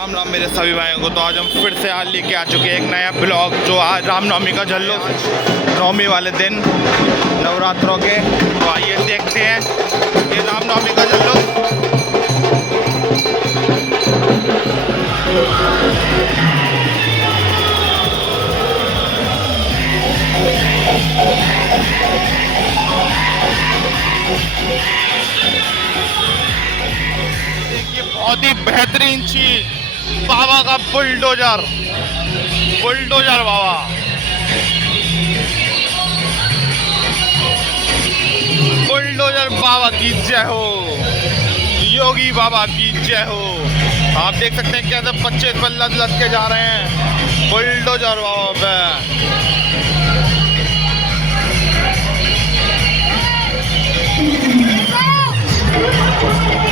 राम राम मेरे सभी भाइयों को। तो आज हम फिर से आज लेके आ चुके हैं एक नया ब्लॉग, जो आज रामनवमी का जल्लोष, नवमी वाले दिन नवरात्रों के। तो आइए देखते हैं ये रामनवमी का जल्लोष। देखिए बहुत ही बेहतरीन चीज, बाबा का बुलडोजर बाबा। बुलडोजर बाबा की जय हो, योगी बाबा की जय हो। आप देख सकते हैं कैसे बच्चे इस पर लद के जा रहे हैं बुलडोजर बाबा पे।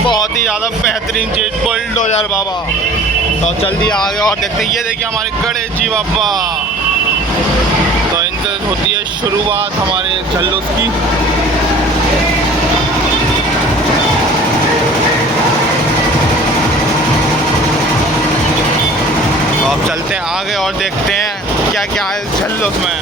बहुत ही ज़्यादा बेहतरीन चीज बुलडोजर बाबा। तो जल्दी आगे और देखते हैं। ये देखिए हमारे गणेश जी बाबा। तो इनसे होती है शुरुआत हमारे जल्लोष की। तो अब चलते हैं आगे और देखते हैं क्या क्या है इस जल्लोष में।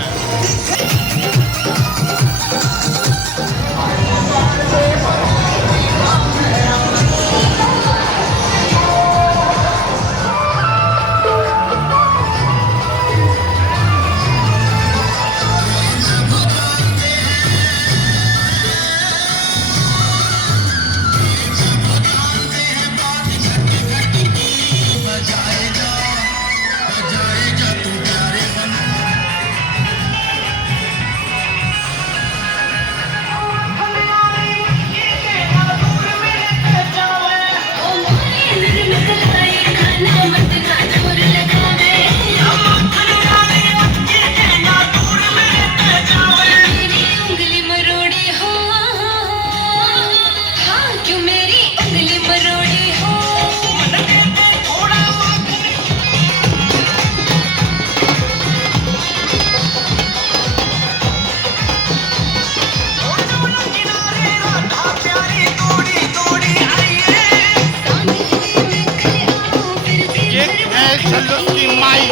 जल्लोष की माई,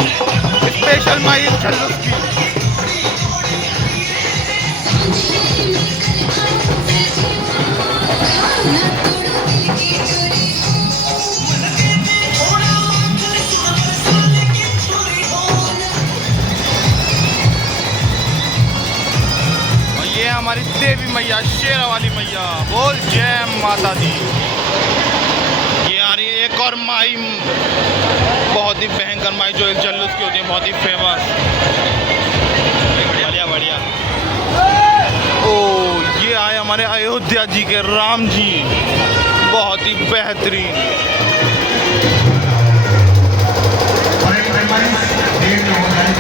स्पेशल माई जल्लोष की। और ये हमारी देवी मैया, शेरा वाली मैया, बोल जय माता दी। ये आ रही है एक और माई, बहुत ही भयंकर माई, जो एक जल्लोष की होती है, बहुत ही फेमस। बढ़िया बढ़िया। ओ ये आए हमारे अयोध्या जी के राम जी, बहुत ही बेहतरीन।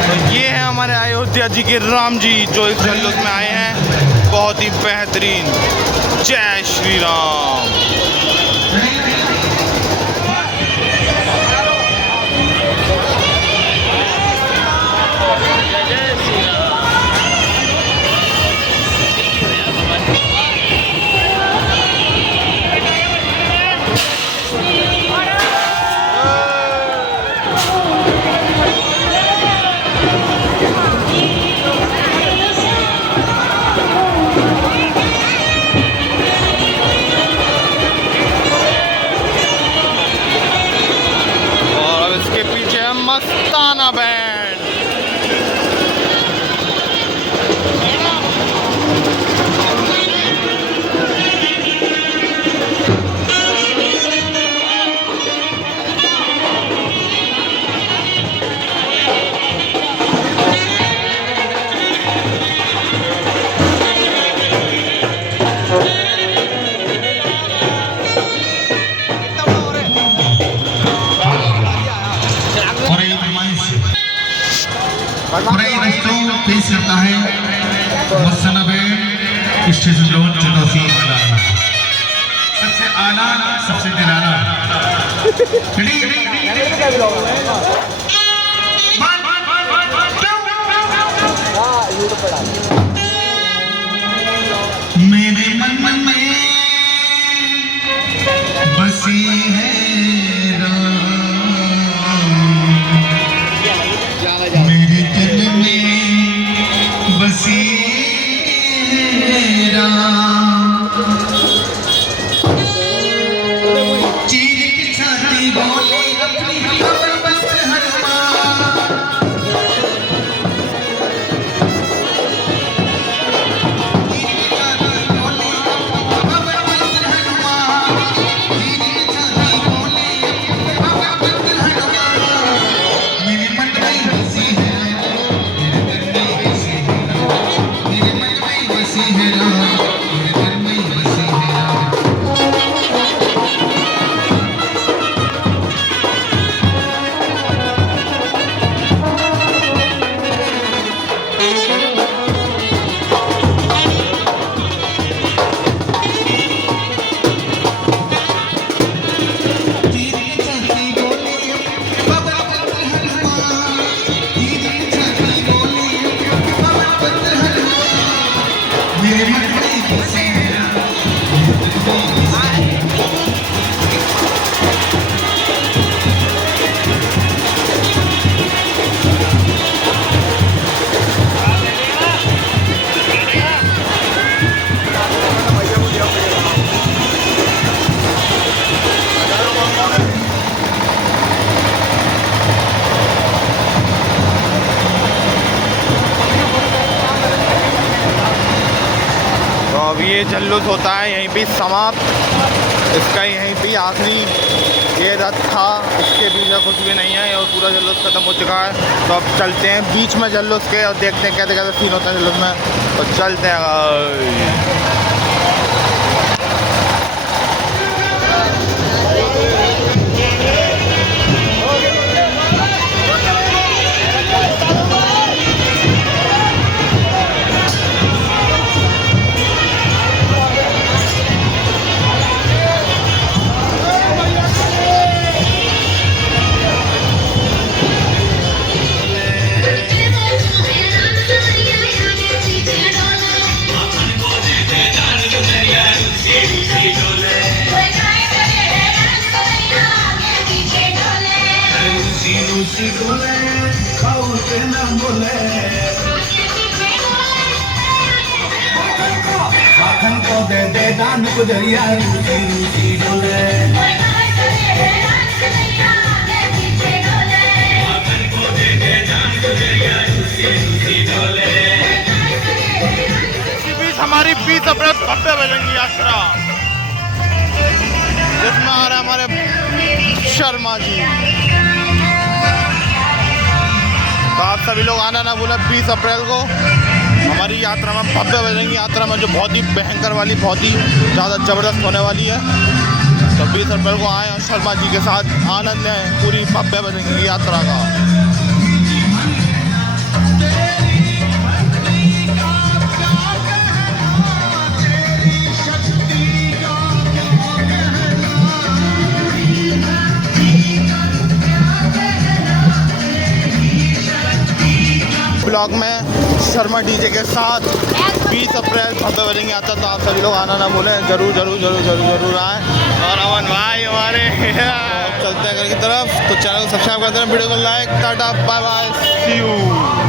तो ये है हमारे अयोध्या जी के राम जी, जो इस जल्लोष में आए हैं, बहुत ही बेहतरीन। जय श्री राम। मस्ताना बैंड। पेश करता है मस्ताना बैंड स्टेशन जोन चौथी वाला, सबसे आला सबसे निराला। मेरे मन में बसी है राम ये जुलूस होता है यहीं पे समाप्त। इसका यहीं पे आखिरी ये रथ था, इसके पीछे कुछ भी नहीं है और पूरा जुलूस खत्म हो चुका है। तो अब चलते हैं बीच में जुलूस के और देखते हैं कैसे कैसे सीन होता है जुलूस में। तो चलते हैं। माखन को दे दे दान गुजरिया रूसी रूसी डोले। माखन को दे दे दान गुजरिया रूसी रूसी डोले। हमारी 20 अप्रैल भव्य बजरंगी यात्रा जिसमें आ रहे हमारे शर्मा जी। तो आप सभी लोग आना ना भूलें 20 अप्रैल को हमारी यात्रा में, भव्य बजरंगी यात्रा में, जो बहुत ही भयंकर वाली, बहुत ही ज़्यादा ज़बरदस्त होने वाली है। तो 20 अप्रैल को आए और शर्मा जी के साथ आनंद लें पूरी भव्य बजरंगी यात्रा का। ब्लॉग में शर्मा डीजे के साथ 20 अप्रैल भव्य बजरंगी यात्रा। तो आप सभी लोग आना ना भूलें, जरूर जरूर जरूर जरूर जरूर आएँ। और अमन भाई हमारे चलते हैं घर की तरफ। तो चैनल को सब्सक्राइब कर देना, वीडियो को like, tata bye bye, see you.